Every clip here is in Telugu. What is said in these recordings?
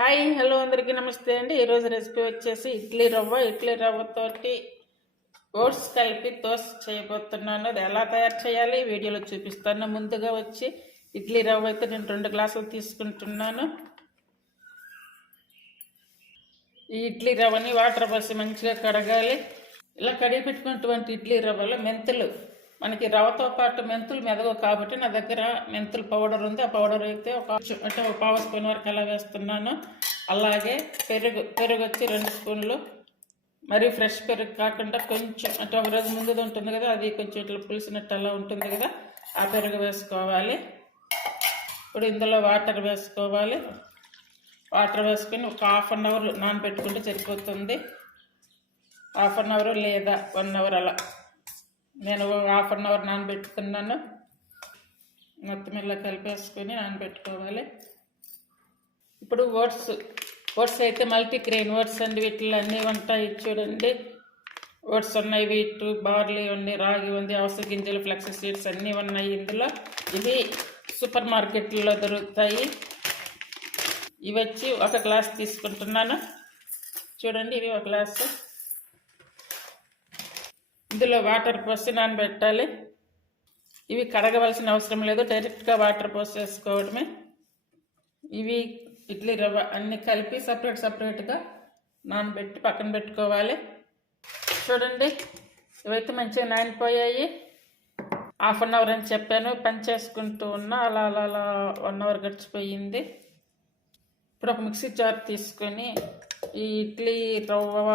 హాయ్ హలో అందరికీ నమస్తే అండి. ఈరోజు రెసిపీ వచ్చేసి ఇడ్లీ రవ్వతోటి ఓట్స్ కలిపి దోశ చేయబోతున్నాను. అది ఎలా తయారు చేయాలి వీడియోలో చూపిస్తాను. ముందుగా వచ్చి ఇడ్లీ రవ్వ అయితే నేను 2 గ్లాసులు తీసుకుంటున్నాను. ఈ ఇడ్లీ రవ్వని వాటర్ పోసి మంచిగా కడగాలి. ఇలా కడిగి పెట్టుకున్నటువంటి ఇడ్లీ రవ్వలో మెంతులు, మనకి రవ్వతో పాటు మెంతులు మెదగవు కాబట్టి నా దగ్గర మెంతులు పౌడర్ ఉంది. ఆ పౌడర్ అయితే ఒక పావు స్పూన్ వరకు అలా వేస్తున్నాను. అలాగే పెరుగు వచ్చి 2 స్పూన్లు, మరి ఫ్రెష్ పెరుగు కాకుండా కొంచెం అంటే ఒక రోజు ముందుది ఉంటుంది కదా, అది కొంచెం ఇట్లా పులిసినట్టు అలా ఉంటుంది కదా, ఆ పెరుగు వేసుకోవాలి. ఇప్పుడు ఇందులో వాటర్ వేసుకోవాలి. వాటర్ వేసుకొని ఒక హాఫ్ అన్ అవర్ నానబెట్టుకుంటే సరిపోతుంది. హాఫ్ అన్ అవర్ లేదా 1 అవర్ అలా. నేను హాఫ్ అన్ అవర్ నానబెట్టుకున్నాను. మొత్తం ఇలా కలిపేసుకొని నానబెట్టుకోవాలి. ఇప్పుడు ఓట్స్ అయితే మల్టీగ్రెయిన్ ఓట్స్ అండి. వీటిలో అన్నీ ఉంటాయి చూడండి. ఓట్స్ ఉన్నాయి, వీట్, బార్లీ ఉంది, రాగి ఉంది, అవసర గింజలు, ఫ్లెక్స్ సీడ్స్ అన్నీ ఉన్నాయి ఇందులో. ఇవి సూపర్ మార్కెట్లో దొరుకుతాయి. ఇవి వచ్చి 1 గ్లాస్ తీసుకుంటున్నాను. చూడండి, ఇవి 1 గ్లాసు. ఇందులో వాటర్ పోసి నానబెట్టాలి. ఇవి కడగవలసిన అవసరం లేదు, డైరెక్ట్గా వాటర్ పోసేసుకోవడమే. ఇవి ఇడ్లీ రవ్వ అన్నీ కలిపి సపరేట్గా నానబెట్టి పక్కన పెట్టుకోవాలి. చూడండి, ఇవైతే మంచిగా నానిపోయాయి. హాఫ్ అన్ అవర్ అని చెప్పాను, పని చేసుకుంటూ ఉన్నా. అలా 1 అవర్ గడిచిపోయింది. ఇప్పుడు ఒక మిక్సీ జార్ తీసుకొని ఈ ఇడ్లీ రవ్వ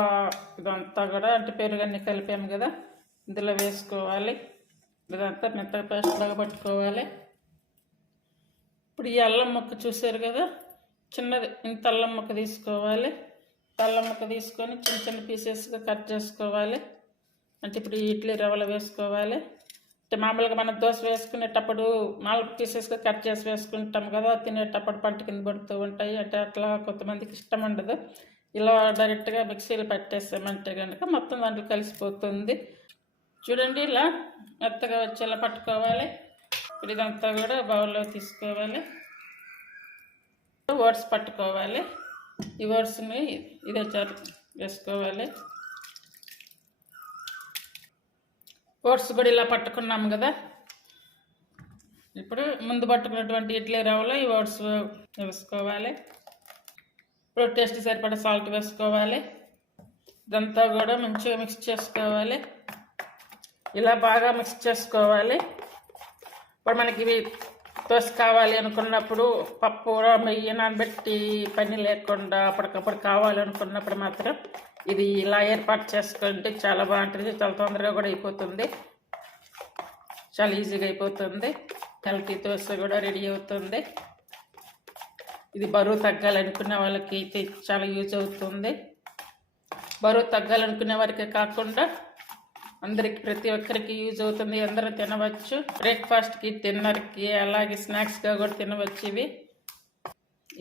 ఇదంతా కూడా అంటే పెరుగన్నీ కలిపాము కదా, ఇందులో వేసుకోవాలి. ఇదంతా మెత్తగా పేస్ట్ లాగా పట్టుకోవాలి. ఇప్పుడు ఈ అల్లం ముక్క చూసారు కదా, చిన్నది ఇంత అల్లం ముక్క తీసుకోవాలి. అల్లం ముక్క తీసుకొని చిన్న పీసెస్గా కట్ చేసుకోవాలి. అంటే ఇప్పుడు ఈ ఇడ్లీ రవ్వలో వేసుకోవాలి. అంటే మామూలుగా మనం దోశ వేసుకునేటప్పుడు 4 పీసెస్గా కట్ చేసి వేసుకుంటాం కదా, తినేటప్పుడు పంట కింద పడుతూ ఉంటాయి. అంటే అట్లా కొంతమందికి ఇష్టం ఉండదు. ఇలా డైరెక్ట్గా మిక్సీలో పెట్టేసామంటే కనుక మొత్తం దాంట్లో కలిసిపోతుంది. చూడండి, ఇలా మెత్తగా వచ్చేలా పట్టుకోవాలి. ఇప్పుడు ఇదంతా కూడా బౌల్లో తీసుకోవాలి. ఓట్స్ పట్టుకోవాలి. ఈ ఓట్స్ని ఇదే చారు వేసుకోవాలి. ఓట్స్ కూడా ఇలా పట్టుకున్నాము కదా, ఇప్పుడు ముందు పట్టుకున్నటువంటి ఇడ్లీ రవ్వలో ఈ ఓట్స్ వేసుకోవాలి. ఇప్పుడు టేస్ట్ సరిపడా సాల్ట్ వేసుకోవాలి. ఇదంతా కూడా మంచిగా మిక్స్ చేసుకోవాలి. ఇలా బాగా మిక్స్ చేసుకోవాలి. ఇప్పుడు మనకి ఇవి దోశ కావాలి అనుకున్నప్పుడు పప్పు నెయ్యి నానబెట్టి పని లేకుండా అప్పటికప్పుడు కావాలి అనుకున్నప్పుడు మాత్రం ఇది ఇలా ఏర్పాటు చేసుకుంటే చాలా బాగుంటుంది. చాలా తొందరగా కూడా అయిపోతుంది, చాలా ఈజీగా అయిపోతుంది. హెల్తీ దోశ కూడా రెడీ అవుతుంది. ఇది బరువు తగ్గాలనుకునే వాళ్ళకి అయితే చాలా యూజ్ అవుతుంది. బరువు తగ్గాలనుకునే వారికే కాకుండా అందరికి, ప్రతి ఒక్కరికి యూజ్ అవుతుంది. అందరూ తినవచ్చు. బ్రేక్ఫాస్ట్కి, డిన్నర్కి, అలాగే స్నాక్స్గా కూడా తినవచ్చు. ఇవి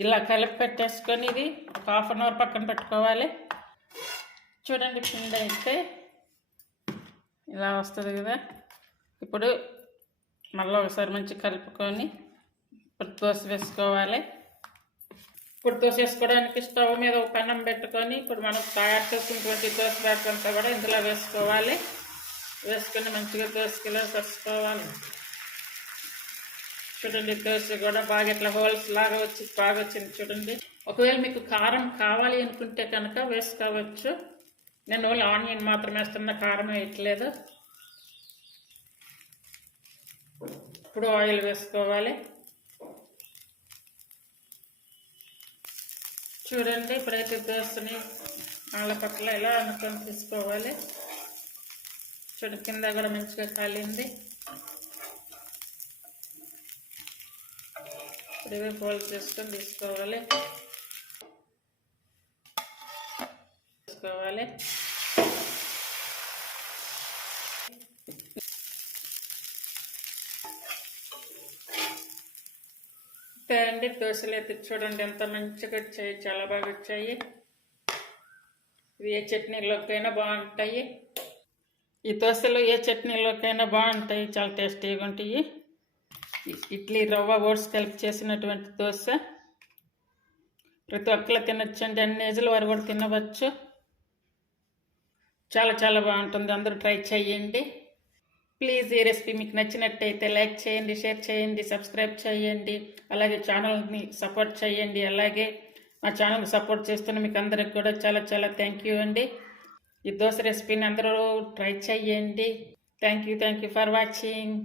ఇలా కలిపి పెట్టేసుకొని ఇది ఒక హాఫ్ అన్ అవర్ పక్కన పెట్టుకోవాలి. చూడండి, పిండి అయితే ఇలా వస్తుంది కదా. ఇప్పుడు మళ్ళీ ఒకసారి మంచిగా కలుపుకొని ఇప్పుడు దోశ వేసుకోవాలి. ఇప్పుడు దోశ వేసుకోవడానికి స్టవ్ మీద ఒక పెనం పెట్టుకొని ఇప్పుడు మనం తయారు చేసుకున్నటువంటి దోశ బ్యాటర్ అంతా కూడా ఇందులో వేసుకోవాలి. వేసుకొని మంచిగా దోశకిలో వేసుకోవాలి. చూడండి, దోశ కూడా బాగా ఇట్లా హోల్స్ లాగా వచ్చి బాగా వచ్చింది. చూడండి, ఒకవేళ మీకు కారం కావాలి అనుకుంటే కనుక వేసుకోవచ్చు. నేను ఓన్లీ ఆనియన్ మాత్రం వేస్తున్నా, కారం వేయట్లేదు. ఇప్పుడు ఆయిల్ వేసుకోవాలి. చూడండి, ఇప్పుడైతే దోశని నాలుగు పక్కల ఇలా అనుకొని తీసుకోవాలి. చూడండి, కింద కూడా మంచిగా కాలింది. ఇప్పుడు ఇవి ఫోల్డ్ చేసుకొని తీసుకోవాలి. అండి, దోశలు అయితే చూడండి ఎంత మంచిగా వచ్చాయి, చాలా బాగా వచ్చాయి. ఇవి ఏ చట్నీలోకైనా బాగుంటాయి. ఈ దోశలు ఏ చట్నీలోకైనా బాగుంటాయి, చాలా టేస్టీగా ఉంటాయి. ఇడ్లీ రవ్వ ఓట్స్ కలిపి చేసినటువంటి దోశ ప్రతి ఒక్కరు తినొచ్చండి, అన్ని ఏజ్ల వారు కూడా తినవచ్చు. చాలా చాలా బాగుంటుంది, అందరూ ట్రై చేయండి. ప్లీజ్ ఈ రెసిపీ మీకు నచ్చినట్టయితే లైక్ చేయండి, షేర్ చేయండి, సబ్స్క్రైబ్ చేయండి. అలాగే ఛానల్ని సపోర్ట్ చేయండి. అలాగే మా ఛానల్ని సపోర్ట్ చేస్తున్న మీకు అందరికి కూడా చాలా చాలా థ్యాంక్ యూ అండి. ఈ దోశ రెసిపీని అందరూ ట్రై చేయండి. Thank you for watching.